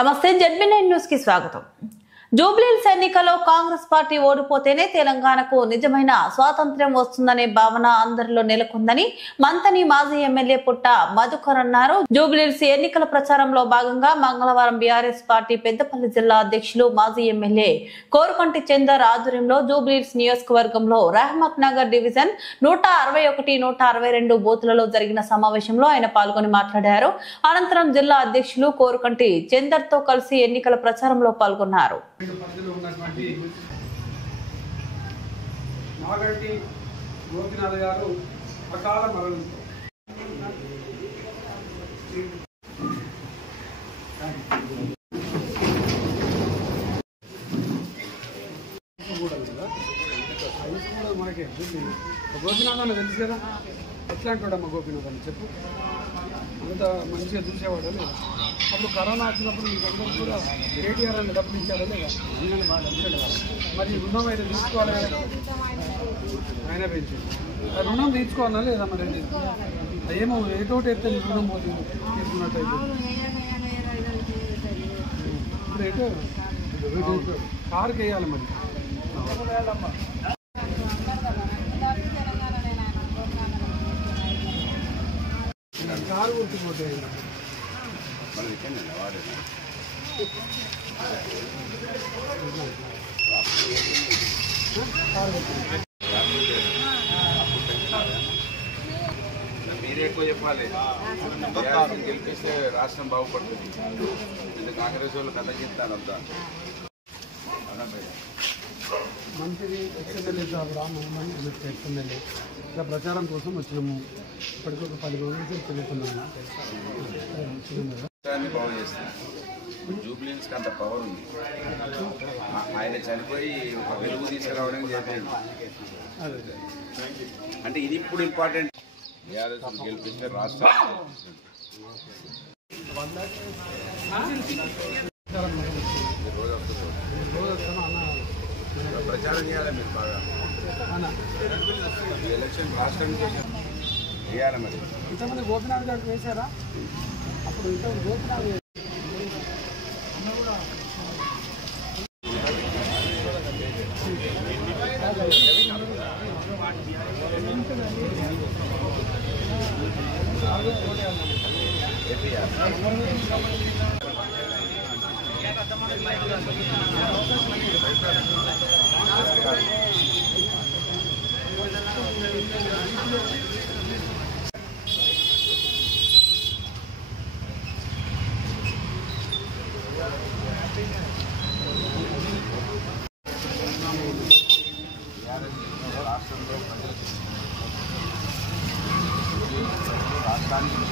నమస్తే జెడ్బీ9 న్యూస్ కి స్వాగతం। జూబ్లీహిల్స్ ఎన్నికల్లో కాంగ్రెస్ పార్టీ ఓడిపోతేనే తెలంగాణకు నిజమైన స్వాతంత్ర్యం వస్తుందనే భావన అందరిలో నెలకొందని మంతని మాజీ ఎమ్మెల్యే పుట్ట మధుకర్ అన్నారు। జూబ్లీహిల్స్ ఎన్నికల ప్రచారంలో భాగంగా మంగళవారం బీఆర్ఎస్ పార్టీ పెద్దపల్లి జిల్లా అధ్యక్షులు మాజీ ఎమ్మెల్యే కోరుకంటి చందర్ ఆధ్వర్యంలో జూబ్లీహిల్స్ నియోజకవర్గంలో రహమత్ నగర్ డివిజన్ 161, 162 బూత్లలో జరిగిన సమావేశంలో ఆయన పాల్గొని మాట్లాడారు। అనంతరం జిల్లా అధ్యక్షులు కోరుకంటి చందర్ తో కలిసి ఎన్నికల ప్రచారంలో పాల్గొన్నారు। పరిధిలో ఉన్నటువంటి నాగరెడ్డి గోపినాథ్ గారు అకాల మరణంతో మనకి గోపినాథ్ అని తెలుసు కదా, ఎట్లాంటి వాడమ్మ గోపినాథ్ అని చెప్పు, అంత మంచిగా చూసేవాడు లేదా? అప్పుడు కరోనా వచ్చినప్పుడు మీకందరూ కూడా కేటీఆర్ అని డబ్బులు ఇచ్చారా లేదా? అన్నీ బాగా ఇచ్చాడు కదా, మరి రుణం అయితే తీసుకోవాలి కదా, ఆయన పెంచింది రుణం తీసుకోవాలా లేదా? మరి ఏమో ఏటోటి ఎత్తే రుణం పోతుంది తీసుకున్నట్టయితే ఇప్పుడు ఏటో కారుకి వేయాలి మరి కారు కొట్టుకోతే మీరే ఎక్కువ చెప్పాలి, గెలిపిస్తే రాష్ట్రం బాగుపడుతుంది। కాంగ్రెస్ వాళ్ళు కథ చెప్తాను అంతా మంత్రి ఎక్స్ఎమ్మెల్యే సార్ రామమోహన్ ఎక్స్ఎమ్మెల్యే ఇలా ప్రచారం కోసం వచ్చినాము। ఇప్పటికి ఒక 10 రోజుల నుంచి తిరుగుతున్నాము। బాగు చేస్తాను, జూబ్లీహిల్స్కి అంత పవర్ ఉంది। ఆయన చనిపోయి ఒక వెలుగు తీసుకురావడం చేశాడు, అంటే ఇది ఇప్పుడు ఇంపార్టెంట్। బీఆర్ఎస్ గెలిపిస్తే రాష్ట్రం ప్రచారం చేయాలి మీరు బాగా, ఎలక్షన్ రాష్ట్రం చేయాలి। మరి ఇంతమంది గోపినాథ్ గారికి వేశారా? అప్పుడు ఇంతమంది గోపినాథ్ రాష్ట్రంలో రాష్ట్రానికి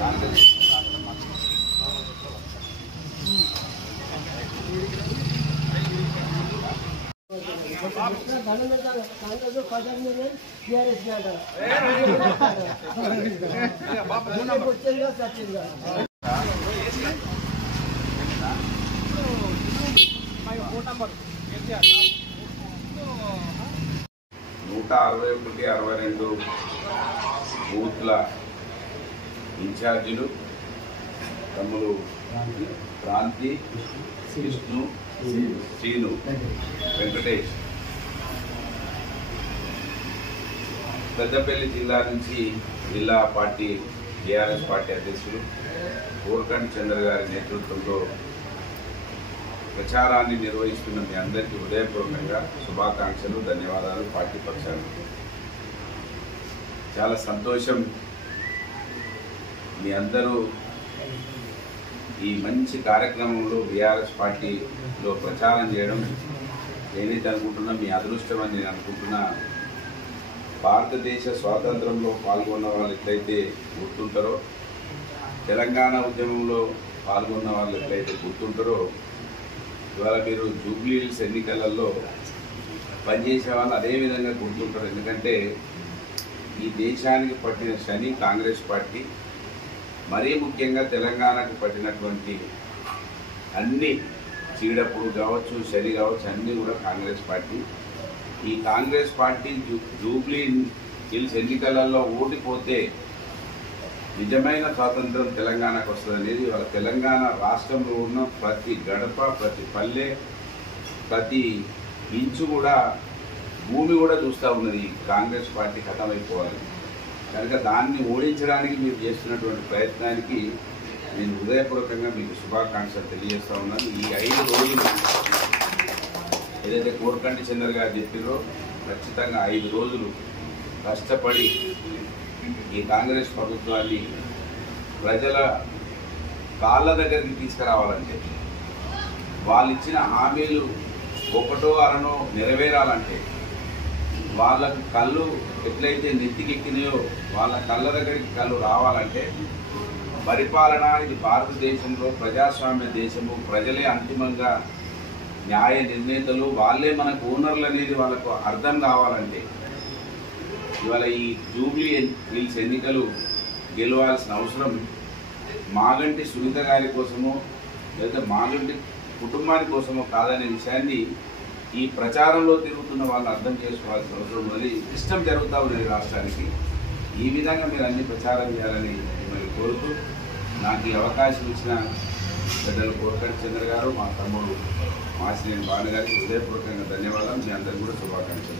కాంగ్రెస్ నూట 61, 62 బూత్ల ఇన్ఛార్జీలు తమ్ముడు క్రాంతి, విష్ణు, శ్రీను, వెంకటేష్ పెద్దపల్లి జిల్లా నుంచి జిల్లా పార్టీ బీఆర్ఎస్ పార్టీ అధ్యక్షులు కోరుకంటి చంద్ర గారి నేతృత్వంలో ప్రచారాన్ని నిర్వహిస్తున్న మీ అందరికీ హృదయపూర్వకంగా శుభాకాంక్షలు, ధన్యవాదాలు। పార్టీ పక్షాలు చాలా సంతోషం, మీ అందరూ ఈ మంచి కార్యక్రమంలో బీఆర్ఎస్ పార్టీలో ప్రచారం చేయడం నేనైతే అనుకుంటున్నా మీ అదృష్టం అని నేను అనుకుంటున్నా। భారతదేశ స్వాతంత్రంలో పాల్గొన్న వాళ్ళు ఎట్లయితే గుర్తుంటారో, తెలంగాణ ఉద్యమంలో పాల్గొన్న వాళ్ళు ఎట్లయితే గుర్తుంటారో, ఇవాళ మీరు జూబ్లీహిల్స్ ఎన్నికలలో పనిచేసే వాళ్ళు అదేవిధంగా గుర్తుంటారు। ఎందుకంటే ఈ దేశానికి పట్టిన శని కాంగ్రెస్ పార్టీ, మరీ ముఖ్యంగా తెలంగాణకు పట్టినటువంటి అన్ని చీడపుడు కావచ్చు, శని కావచ్చు, అన్నీ కూడా కాంగ్రెస్ పార్టీ। ఈ కాంగ్రెస్ పార్టీ జూబ్లీహిల్స్ ఎన్నికలలో ఓడిపోతే నిజమైన స్వాతంత్రం తెలంగాణకు వస్తుంది అనేది వాళ్ళ తెలంగాణ రాష్ట్రంలో ఉన్న ప్రతి గడప, ప్రతి పల్లె, ప్రతి ఇంచు కూడా, భూమి కూడా చూస్తూ ఉన్నది కాంగ్రెస్ పార్టీ ఖతమైపోవాలి. కనుక దాన్ని ఓడించడానికి మీరు చేస్తున్నటువంటి ప్రయత్నానికి నేను హృదయపూర్వకంగా మీకు శుభాకాంక్షలు తెలియజేస్తా ఉన్నాను. ఈ 5 రోజులు ఏదైతే కోరకంటి చంద్ర గారు చెప్పారో ఖచ్చితంగా 5 రోజులు కష్టపడి ఈ కాంగ్రెస్ ప్రభుత్వాన్ని ప్రజల కాళ్ళ దగ్గరికి తీసుకురావాలంటే, వాళ్ళు ఇచ్చిన హామీలు ఒకటో అరనో నెరవేరాలంటే, వాళ్ళకు కళ్ళు ఎట్లయితే నెత్తికెక్కినాయో వాళ్ళ కళ్ళ దగ్గరికి కళ్ళు రావాలంటే, పరిపాలన ఇది భారతదేశంలో ప్రజాస్వామ్య దేశము, ప్రజలే అంతిమంగా న్యాయ నిర్ణేతలు, వాళ్ళే మనకు ఓనర్లు అనేది వాళ్ళకు అర్థం కావాలంటే, ఇవాళ ఈ జూబ్లీ హిల్స్ ఎన్నికలు గెలవాల్సిన అవసరం మాగంటి సునీత గారి కోసమో లేదా మాగంటి కుటుంబాని కోసమో కాదనే విషయాన్ని ఈ ప్రచారంలో తిరుగుతున్న వాళ్ళు అర్థం చేసుకోవాల్సిన అవసరం ఉన్నది. ఇష్టం జరుగుతూ ఉన్నది రాష్ట్రానికి. ఈ విధంగా మీరు అన్ని ప్రచారం చేయాలని మిమ్మల్ని కోరుతూ, నాకు ఈ అవకాశం ఇచ్చిన పెద్దలు కోరకంటి చంద్ర గారు, మా తమ్ముడు మాసినేని భాను గారికి హృదయపూర్వకంగా ధన్యవాదాలు. మీ అందరికీ కూడా శుభాకాంక్షలు.